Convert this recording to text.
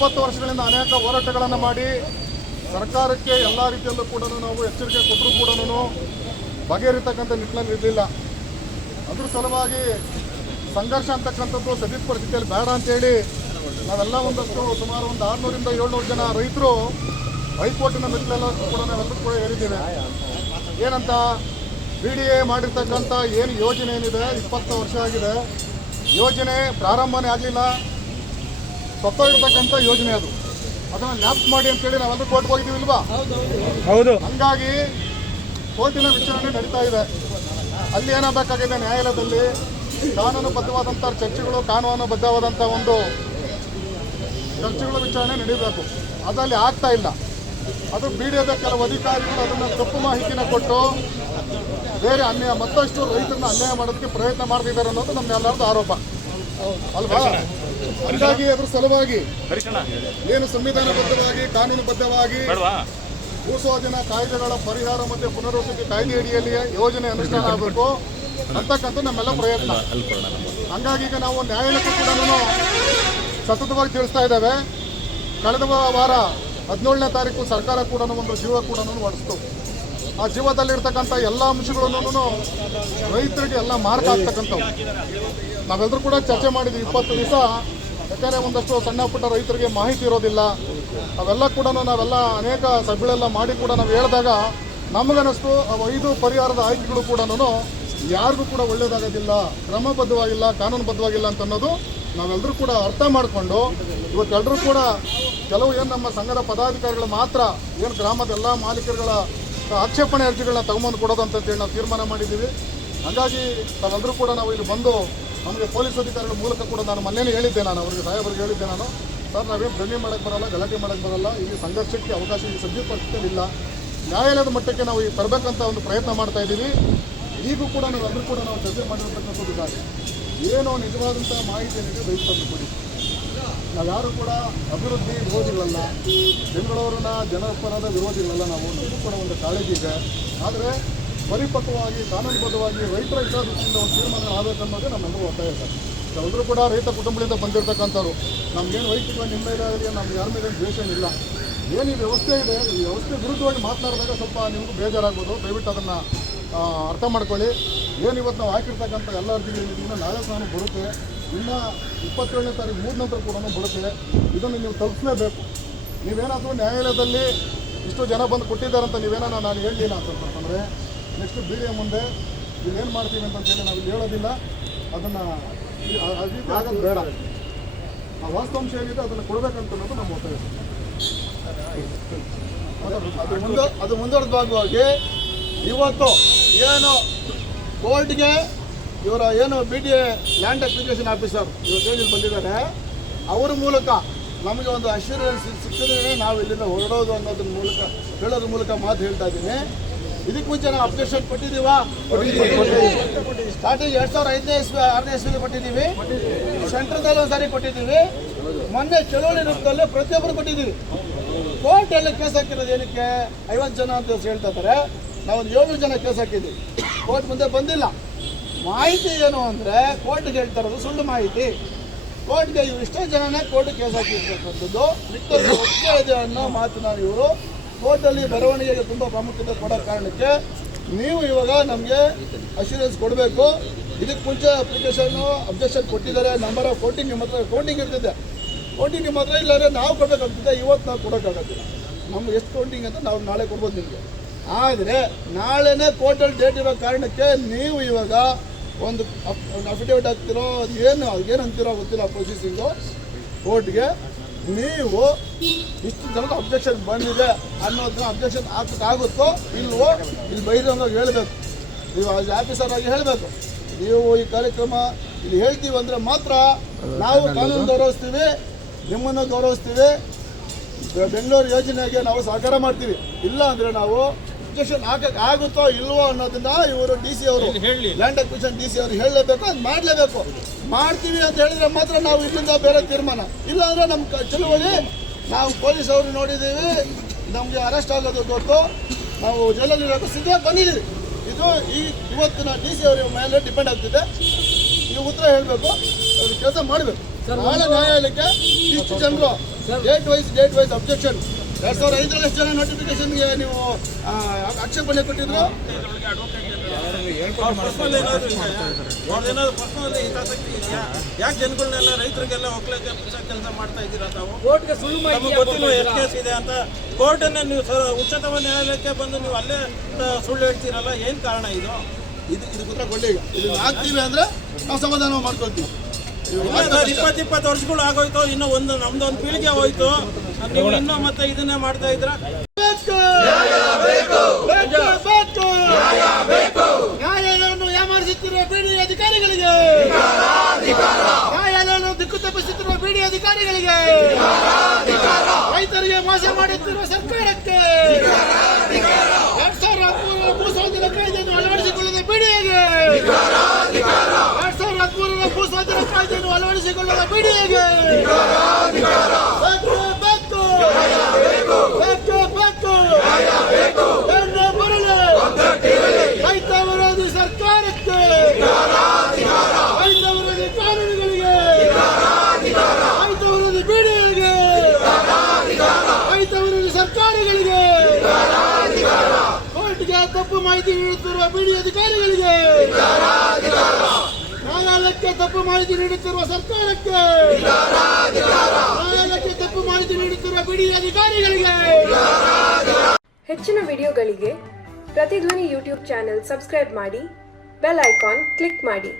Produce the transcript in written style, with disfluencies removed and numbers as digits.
20 ವರ್ಷಗಳಿಂದ ಅನೇಕ ಹೋರಾಟಗಳನ್ನು ಮಾಡಿ ಸರ್ಕಾರಕ್ಕೆ ಎಲ್ಲ ರೀತಿಯಲ್ಲೂ ಕೂಡ ನಾವು ಎಚ್ಚರಿಕೆ ಕೊಟ್ಟರೂ ಕೂಡ ಬಗೆಹರಿತಕ್ಕಂಥ ನಿಟ್ಟಿನಲ್ಲಿ ಇರಲಿಲ್ಲ. ಅದ್ರ ಸಲುವಾಗಿ ಸಂಘರ್ಷ ಅಂತಕ್ಕಂಥದ್ದು ಸದ್ಯದ ಪರಿಸ್ಥಿತಿಯಲ್ಲಿ ಬೇಡ ಅಂತೇಳಿ ನಾವೆಲ್ಲ ಒಂದಷ್ಟು ಸುಮಾರು ಒಂದು 600ರಿಂದ 700 ಜನ ರೈತರು ಹೈಕೋರ್ಟಿನ ಮೆಟ್ಟಿಲೆಲ್ಲ ಕೂಡ ನಾವೆಲ್ಲರೂ ಕೂಡ ಹೇಳಿದ್ದೇವೆ. ಏನಂತ BDA ಮಾಡಿರ್ತಕ್ಕಂಥ ಏನು ಯೋಜನೆ ಏನಿದೆ 20 ವರ್ಷ ಆಗಿದೆ, ಯೋಜನೆ ಪ್ರಾರಂಭನೇ ಆಗಲಿಲ್ಲ, ಸತ್ತೋಗಿರ್ತಕ್ಕಂಥ ಯೋಜನೆ ಅದು. ಅದನ್ನು ಲ್ಯಾಪ್ಸ್ ಮಾಡಿ ಅಂತೇಳಿ ನಾವೆಲ್ಲರೂ ಕೋರ್ಟ್ಗೆ ಹೋಗಿದ್ದೀವಿ ಇಲ್ವಾ? ಹೌದು. ಹಂಗಾಗಿ ಕೋರ್ಟಿನ ವಿಚಾರಣೆ ನಡೀತಾ ಇದೆ. ಅಲ್ಲಿ ಏನಾಗಬೇಕಾಗಿದೆ, ನ್ಯಾಯಾಲಯದಲ್ಲಿ ಕಾನೂನುಬದ್ಧವಾದಂಥ ಚರ್ಚೆಗಳು, ಕಾನೂನುಬದ್ಧವಾದಂಥ ಒಂದು ಚರ್ಚೆಗಳ ವಿಚಾರಣೆ ನಡೀಬೇಕು. ಅದರಲ್ಲಿ ಆಗ್ತಾ ಇಲ್ಲ. ಅದು BDAದ ಕೆಲವು ಅಧಿಕಾರಿಗಳು ಅದನ್ನು ತಪ್ಪು ಮಾಹಿತಿನ ಕೊಟ್ಟು ಬೇರೆ ಮತ್ತಷ್ಟು ರೈತರನ್ನ ಅನ್ಯಾಯ ಮಾಡೋದಕ್ಕೆ ಪ್ರಯತ್ನ ಮಾಡ್ತಿದ್ದಾರೆ ಅನ್ನೋದು ನಮ್ಮೆಲ್ಲರದ್ದು ಆರೋಪ ಅಲ್ವಾ? ಹೀಗಾಗಿ ಅದ್ರ ಸಲುವಾಗಿ ಏನು ಸಂವಿಧಾನಬದ್ಧವಾಗಿ ಕಾನೂನುಬದ್ಧವಾಗಿ ಭೂಸ್ವಾಧೀನ ಕಾಯ್ದೆಗಳ ಪರಿಹಾರ ಮತ್ತು ಪುನರ್ವಸತಿ ಕಾಯ್ದೆ ಅಡಿಯಲ್ಲಿ ಯೋಜನೆ ಅನುಷ್ಠಾನ ಆಗಬೇಕು ಅಂತಕ್ಕಂಥ ನಮ್ಮೆಲ್ಲ ಪ್ರಯತ್ನ. ಹಂಗಾಗಿ ಈಗ ನಾವು ನ್ಯಾಯಾಲಯಕ್ಕೂ ಕೂಡ ಸತತವಾಗಿ ತಿಳಿಸ್ತಾ ಇದ್ದೇವೆ. ಕಳೆದ ವಾರ 17ನೇ ತಾರೀಕು ಸರ್ಕಾರ ಕೂಡ ಒಂದು ಜೀವ ಕೂಡ ಹೊಡೆಸ್ತು. ಆ ಜೀವದಲ್ಲಿರ್ತಕ್ಕಂಥ ಎಲ್ಲ ಅಂಶಗಳನ್ನು ರೈತರಿಗೆ ಎಲ್ಲ ಮಾರ್ಕ್ ಆಗ್ತಕ್ಕಂಥವು ನಾವೆಲ್ಲರೂ ಕೂಡ ಚರ್ಚೆ ಮಾಡಿದ್ವಿ 20 ದಿವಸ. ಯಾಕಂದರೆ ಒಂದಷ್ಟು ಸಣ್ಣ ಪುಟ್ಟ ರೈತರಿಗೆ ಮಾಹಿತಿ ಇರೋದಿಲ್ಲ. ಅವೆಲ್ಲ ಕೂಡ ನಾವೆಲ್ಲ ಅನೇಕ ಸಭೆಗಳೆಲ್ಲ ಮಾಡಿ ಕೂಡ ನಾವು ಹೇಳಿದಾಗ ನಮಗನ್ನಿಸ್ತು 5 ಪರಿಹಾರದ ಆಯ್ಕೆಗಳು ಕೂಡ ಯಾರಿಗೂ ಕೂಡ ಒಳ್ಳೆಯದಾಗೋದಿಲ್ಲ, ಕ್ರಮಬದ್ಧವಾಗಿಲ್ಲ, ಕಾನೂನುಬದ್ಧವಾಗಿಲ್ಲ ಅಂತ ಅನ್ನೋದು ನಾವೆಲ್ಲರೂ ಕೂಡ ಅರ್ಥ ಮಾಡಿಕೊಂಡು ಇವತ್ತೆಲ್ಲರೂ ಕೂಡ ಕೆಲವು ಏನು ನಮ್ಮ ಸಂಘದ ಪದಾಧಿಕಾರಿಗಳು ಮಾತ್ರ ಏನು ಗ್ರಾಮದ ಎಲ್ಲ ಮಾಲೀಕರುಗಳ ಆಕ್ಷೇಪಣೆ ಅರ್ಜಿಗಳನ್ನ ತಗೊಂಬಂದು ಕೊಡೋದು ಅಂತೇಳಿ ನಾವು ತೀರ್ಮಾನ ಮಾಡಿದ್ದೀವಿ. ಹಾಗಾಗಿ ತಾವೆಲ್ಲರೂ ಕೂಡ ನಾವು ಇಲ್ಲಿ ಬಂದು ನಮಗೆ ಪೊಲೀಸ್ ಅಧಿಕಾರಿಗಳ ಮೂಲಕ ಕೂಡ ನಾನು ಮೊನ್ನೆ ಹೇಳಿದ್ದೆ, ನಾನು ಅವರಿಗೆ ಸಾಹೇಬರಿಗೆ ಹೇಳಿದ್ದೆ, ನಾನು ಸರ್ ನಾವೇನು ಧರಣಿ ಮಾಡೋಕ್ಕೆ ಬರಲ್ಲ, ಗಲಾಟೆ ಮಾಡೋಕ್ಕೆ ಬರಲ್ಲ, ಇಲ್ಲಿ ಸಂಘರ್ಷಕ್ಕೆ ಅವಕಾಶ ಈ ಸದ್ಯ ಪರಿಸ್ಥಿತಿಯಲ್ಲಿ ಇಲ್ಲ, ನ್ಯಾಯಾಲಯದ ಮಟ್ಟಕ್ಕೆ ನಾವು ಈಗ ತರಬೇಕಂತ ಒಂದು ಪ್ರಯತ್ನ ಮಾಡ್ತಾ ಇದ್ದೀವಿ. ಈಗೂ ಕೂಡ ನಾವೆಲ್ಲರೂ ಕೂಡ ನಾವು ಚರ್ಚೆ ಮಾಡಿರ್ತಕ್ಕಂಥದ್ದು ಏನೋ ನಿಜವಾದಂಥ ಮಾಹಿತಿ ಏನಿದೆ ರೈತರನ್ನು ಕೊಡಿ. ನಾವ್ಯಾರು ಕೂಡ ಅಭಿವೃದ್ಧಿ ವಿರೋಧಿಗಳಲ್ಲ, ಬೆಂಗಳೂರಿನ ಜನಪರದ ವಿರೋಧಿಗಳಲ್ಲ. ನಾವು ನಮಗೂ ಕೂಡ ಒಂದು ಕಾಳಜಿ ಇದೆ. ಆದರೆ ಪರಿಪಕ್ವವಾಗಿ ಕಾನೂನುಬದ್ಧವಾಗಿ ರೈತರ ಹಿತದೃಷ್ಟಿಯಿಂದ ಒಂದು ತೀರ್ಮಾನ ಆಗಬೇಕನ್ನೋದೇ ನಮ್ಮೆಲ್ಲರೂ ಒತ್ತಾಯ ಇದೆ. ಎಲ್ಲರೂ ಕೂಡ ರೈತ ಕುಟುಂಬದಿಂದ ಬಂದಿರತಕ್ಕಂಥವ್ರು. ನಮಗೇನು ವೈಯಕ್ತಿಕವಾಗಿ ನಿಮ್ಮ ಮೇಲೆ ಆಗಲಿ, ನಮ್ಗೆ ಯಾರ ಮೇಲೆ ದ್ವೇಷ ಏನಿಲ್ಲ. ಏನು ಈ ವ್ಯವಸ್ಥೆ ಇದೆ, ಈ ವ್ಯವಸ್ಥೆ ವಿರುದ್ಧವಾಗಿ ಮಾತನಾಡಿದಾಗ ಸ್ವಲ್ಪ ನಿಮಗೂ ಬೇಜಾರಾಗ್ಬೋದು. ದಯವಿಟ್ಟು ಅದನ್ನು ಅರ್ಥ ಮಾಡ್ಕೊಳ್ಳಿ. ಏನು ಇವತ್ತು ನಾವು ಹಾಕಿರ್ತಕ್ಕಂಥ ಎಲ್ಲ ಅರ್ಜಿಗಳಿಂದ ನಾಳೆ ನಾನು ಬರುತ್ತೆ, ಇನ್ನು 27ನೇ ತಾರೀಕು 3 ನಂತರ ಕೂಡ ಬರುತ್ತೆ. ಇದನ್ನು ನೀವು ತಲುಪಿಸಲೇಬೇಕು. ನೀವೇನಾದರೂ ನ್ಯಾಯಾಲಯದಲ್ಲಿ ಇಷ್ಟು ಜನ ಬಂದು ಕೊಟ್ಟಿದ್ದಾರಂತ ನೀವೇನೋ ನಾನು ಹೇಳಲಿಲ್ಲ ಅಂತಂತಂದರೆ ನೆಕ್ಸ್ಟ್ BDA ಮುಂದೆ ಇಲ್ಲೇನು ಮಾಡ್ತೀವಿ ಅಂತಂತೇಳಿ ನಾವು ಇಲ್ಲಿ ಹೇಳೋದಿಲ್ಲ. ಅದನ್ನು ಆಗೋದು ಬೇಡ. ಆ ವಾಸ್ತವಾಂಶ ಏನಿದೆ ಅದನ್ನು ಕೊಡಬೇಕಂತ ಅನ್ನೋದು ನಮ್ಮ ಒತ್ತಾಯ. ಅದು ಮುಂದುವರೆದ ಭಾಗವಾಗಿ ಇವತ್ತು ಏನು ಕೋರ್ಟ್ಗೆ ಇವರ ಏನು BDA ಲ್ಯಾಂಡ್ ಅಕ್ವಿಸಿಷನ್ ಆಫೀಸರ್ ಇವತ್ತೇನು ಬಂದಿದ್ದಾರೆ, ಅವ್ರ ಮೂಲಕ ನಮಗೆ ಒಂದು ಅಶ್ಯೂರೆನ್ಸ್ ಸಿಕ್ಕಿದ್ರೆ ನಾವು ಇಲ್ಲಿಂದ ಹೊರಡೋದು ಅನ್ನೋದ್ರ ಮೂಲಕ ಹೇಳೋದ್ರ ಮೂಲಕ ಮಾತು ಹೇಳ್ತಾ ಇದ್ದೀನಿ. ಇದಕ್ಕೆ ಮುಂಚೆ ನಾವು ಅಪ್ಲಿಕೇಶನ್ ಕೊಟ್ಟಿದ್ದೀವಾ? ಸ್ಟಾರ್ಟಿಂಗ್ 2005ನೇ ಇಸ್ವಿ 6ನೇ ಇಸ್ವಿಲಿ ಕೊಟ್ಟಿದ್ದೀವಿ. ಸೆಂಟ್ರದಲ್ಲಿ ಒಂದು ಸಾರಿ ಕೊಟ್ಟಿದ್ದೀವಿ. ಮೊನ್ನೆ ಚಳುವಳಿ ರೂಪದಲ್ಲಿ ಪ್ರತಿಯೊಬ್ಬರು ಕೊಟ್ಟಿದ್ದೀವಿ. ಕೋರ್ಟಲ್ಲಿ ಕೇಸ್ ಹಾಕಿರೋದು ಏನಕ್ಕೆ 50 ಜನ ಅಂತ ಹೇಳ್ತಾ ಇದ್ದಾರೆ. ನಾವೊಂದು 7 ಜನ ಕೇಸ್ ಹಾಕಿದ್ದೀವಿ. ಕೋರ್ಟ್ ಮುಂದೆ ಬಂದಿಲ್ಲ. ಮಾಹಿತಿ ಏನು ಅಂದರೆ ಕೋರ್ಟ್ಗೆ ಹೇಳ್ತಾ ಇರೋದು ಸುಳ್ಳು ಮಾಹಿತಿ. ಕೋರ್ಟ್ಗೆ ಇವು ಇಷ್ಟೇ ಜನನೇ ಕೋರ್ಟ್ಗೆ ಕೇಸ್ ಹಾಕಿರ್ತಕ್ಕಂಥದ್ದು ಮಿಕ್ಕಲ್ಲಿ ಒಪ್ಪಿಗೆ ಇದೆ ಅನ್ನೋ ಮಾತನ್ನ ಇವರು ಕೋರ್ಟಲ್ಲಿ ಬರವಣಿಗೆಗೆ ತುಂಬ ಪ್ರಾಮುಖ್ಯತೆ ಕೊಡೋ ಕಾರಣಕ್ಕೆ ನೀವು ಇವಾಗ ನಮಗೆ ಅಶ್ಯೂರೆನ್ಸ್ ಕೊಡಬೇಕು. ಇದಕ್ಕೆ ಮುಂಚೆ ಅಪ್ಲಿಕೇಶನ್ನು ಅಬ್ಜೆಕ್ಷನ್ ಕೊಟ್ಟಿದ್ದಾರೆ. ನಂಬರ್ ಆಫ್ ಕೋಟಿಂಗ್ ನಿಮ್ಮ ಹತ್ರ ಕೌಂಟಿಂಗ್ ಇರ್ತಿದೆ. ಕೌಂಟಿಂಗ್ ನಿಮ್ಮ ಹತ್ರ ಇಲ್ಲಾಂದರೆ ನಾವು ಕೊಡಬೇಕಾಗ್ತಿದೆ. ಇವತ್ತು ನಾವು ಕೊಡೋಕ್ಕಾಗತ್ತಿಲ್ಲ. ನಮ್ಗೆ ಎಷ್ಟು ಕೌಂಟಿಂಗ್ ಅಂತ ನಾವು ನಾಳೆ ಕೊಡ್ಬೋದು ನಿಮಗೆ. ಆದರೆ ನಾಳೆನೇ ಕೋರ್ಟಲ್ಲಿ ಡೇಟ್ ಇರೋ ಕಾರಣಕ್ಕೆ ನೀವು ಇವಾಗ ಒಂದು ಅಫಿಡೇವಿಟ್ ಹಾಕ್ತಿರೋ ಅದೇನು ಅಂತಿರೋ ಗೊತ್ತಿಲ್ಲ ಪ್ರೊಸೀಸಿಂಗು ಕೋರ್ಟ್ಗೆ. ನೀವು ಇಷ್ಟು ಜನದ ಅಬ್ಜೆಕ್ಷನ್ ಬಂದಿದೆ ಅನ್ನೋದನ್ನ ಅಬ್ಜೆಕ್ಷನ್ ಹಾಕೋಕ್ಕಾಗುತ್ತೋ ಇಲ್ವೋ ಇಲ್ಲಿ ಬಹಿರಂಗವಾಗಿ ಹೇಳಬೇಕು. ನೀವು ಆಫೀಸರ್ ಆಗಿ ಹೇಳಬೇಕು. ನೀವು ಈ ಕಾರ್ಯಕ್ರಮ ಇಲ್ಲಿ ಹೇಳ್ತೀವಿ ಅಂದರೆ ಮಾತ್ರ ನಾವು ಕಾನೂನು ಗೌರವಿಸ್ತೀವಿ, ನಿಮ್ಮನ್ನು ಗೌರವಿಸ್ತೀವಿ, ಬೆಂಗಳೂರು ಯೋಜನೆಗೆ ನಾವು ಸಹಕಾರ ಮಾಡ್ತೀವಿ. ಇಲ್ಲ ಅಂದರೆ ನಾವು ಅಬ್ಜೆಕ್ಷನ್ ಹಾಕಕ್ಕೆ ಆಗುತ್ತೋ ಇಲ್ವೋ ಅನ್ನೋದನ್ನ ಇವರು DC ಅವರು ಲ್ಯಾಂಡ್ ಅಕ್ವಿಸಿಷನ್ DC ಅವರು ಹೇಳಲೇಬೇಕು. ಅದು ಮಾಡಲೇಬೇಕು. ಮಾಡ್ತೀವಿ ಅಂತ ಹೇಳಿದ್ರೆ ಮಾತ್ರ ನಾವು ಇಲ್ಲಿಂದ ಬೇರೆ ತೀರ್ಮಾನ. ಇಲ್ಲ ಅಂದರೆ ನಮ್ಮ ಚಳುವಳಿ ನಾವು ಪೊಲೀಸ್ ಅವರು ನೋಡಿದ್ದೀವಿ, ನಮಗೆ ಅರೆಸ್ಟ್ ಆಗೋದು ಗೊತ್ತು, ನಾವು ಜೈಲಲ್ಲಿ ಇರೋದು ಸಿದ್ಧವಾಗಿ ಬಂದಿದ್ದೀವಿ. ಇದು ಇವತ್ತಿನ DC ಅವರ ಮೇಲೆ ಡಿಪೆಂಡ್ ಆಗ್ತಿದೆ. ನೀವು ಉತ್ತರ ಹೇಳಬೇಕು, ಅದು ಕೆಲಸ ಮಾಡಬೇಕು. ನಾಳೆ ನ್ಯಾಯಾಲಯಕ್ಕೆ ಇಷ್ಟು ಜನರು ಡೇಟ್ ವೈಸ್ ಅಬ್ಜೆಕ್ಷನ್ 2005 ಎಷ್ಟು ಜನ ನೋಟಿಫಿಕೇಶನ್ಗೆ ನೀವು ಆಕ್ಷೇಪಣೆ ಕೊಟ್ಟಿದ್ರು? ಅವ್ರದ್ದೇನಾದ್ರು ಪರ್ಸನಲ್ ಹಿತಾಸಕ್ತಿ ಇದೆಯಾ? ಯಾಕೆ ಜನಗಳನ್ನೆಲ್ಲ ರೈತರಿಗೆಲ್ಲ ಒಕ್ಕಲಿಗೆ ಕೆಲಸ ಮಾಡ್ತಾ ಇದ್ದೀರಾ ತಾವು? ನಮಗೆ ಗೊತ್ತಿಲ್ಲ ಎಷ್ಟು ಕೇಸ್ ಇದೆ ಅಂತ. ಕೋರ್ಟನ್ನು ನೀವು ಉಚ್ಚತಮ ನ್ಯಾಯಾಲಯಕ್ಕೆ ಬಂದು ನೀವು ಅಲ್ಲೇ ಸುಳ್ಳು ಹೇಳ್ತೀರಲ್ಲ, ಏನು ಕಾರಣ ಇದು? ಇದು ಉತ್ತರ ಕೊಡ್ಲಿ. ಈಗ ಇದನ್ನ ಹಾಕ್ತೀವಿ ಅಂದ್ರೆ ನಾವು ಸಮಾಧಾನ ಮಾಡ್ಕೊಳ್ತೀವಿ. 20 ವರ್ಷಗಳು ಆಗೋಯ್ತು, ಇನ್ನೂ ನಮ್ದೊಂದು ಪೀಳಿಗೆ ಹೋಯ್ತು, ನೀವು ಇನ್ನೂ ಮತ್ತೆ ಇದನ್ನೇ ಮಾಡ್ತಾ ಇದ್ರ? ನ್ಯಾಯಾಲಯವನ್ನು ಯಾಮಾರಿಸುತ್ತಿರುವ ಬಿಡಿ ಅಧಿಕಾರಿಗಳಿಗೆ, ನ್ಯಾಯಾಲಯವನ್ನು ದಿಕ್ಕು ತಪ್ಪಿಸುತ್ತಿರುವ ಬಿಡಿ ಅಧಿಕಾರಿಗಳಿಗೆ, ರೈತರಿಗೆ ಮೋಸ ಮಾಡುತ್ತಿರುವ ಸರ್ಕಾರಕ್ಕೆ, 2013 ಭೂಸ್ವಾಧೀನ ಕಾಯ್ದೆಯನ್ನು ಅಳವಡಿಸಿಕೊಳ್ಳದ ಬಿಡಿಗೆ, 2013 ಭೂಸ್ವಾಧೀನ ಕಾಯ್ದೆಯನ್ನು ಅಳವಡಿಸಿಕೊಳ್ಳದ ಬಿಡಿಗೆ ರೈತ ವಿರೋಧಿ ಸರ್ಕಾರಕ್ಕೆ, ರೈತ ವಿರೋಧಿ ಕಾನೂನುಗಳಿಗೆ, ರೈತ ವಿರೋಧಿ ಬಿಡಿಗೆ, ರೈತ ವಿರೋಧಿ ಸರ್ಕಾರಗಳಿಗೆ, ಕೋರ್ಟ್ಗೆ ತಪ್ಪು ಮಾಹಿತಿ ನೀಡುತ್ತಿರುವ ಬಿಡಿ ಅಧಿಕಾರಿಗಳಿಗೆ, ನ್ಯಾಯಾಲಯಕ್ಕೆ ತಪ್ಪು ಮಾಹಿತಿ ನೀಡುತ್ತಿರುವ ಸರ್ಕಾರಕ್ಕೆ, ನ್ಯಾಯಾಲಯಕ್ಕೆ ತಪ್ಪು ಮಾಹಿತಿ ನೀಡುತ್ತಿರುವ ಬಿಡಿ ಅಧಿಕಾರಿಗಳಿಗೆ. ಹೆಚ್ಚಿನ ವಿಡಿಯೋಗಳಿಗೆ ಪ್ರತಿಧ್ವನಿ ಯೂಟ್ಯೂಬ್ ಚಾನೆಲ್ ಸಬ್ಸ್ಕ್ರೈಬ್ ಮಾಡಿ, ಬೆಲ್ ಐಕಾನ್ ಕ್ಲಿಕ್ ಮಾಡಿ.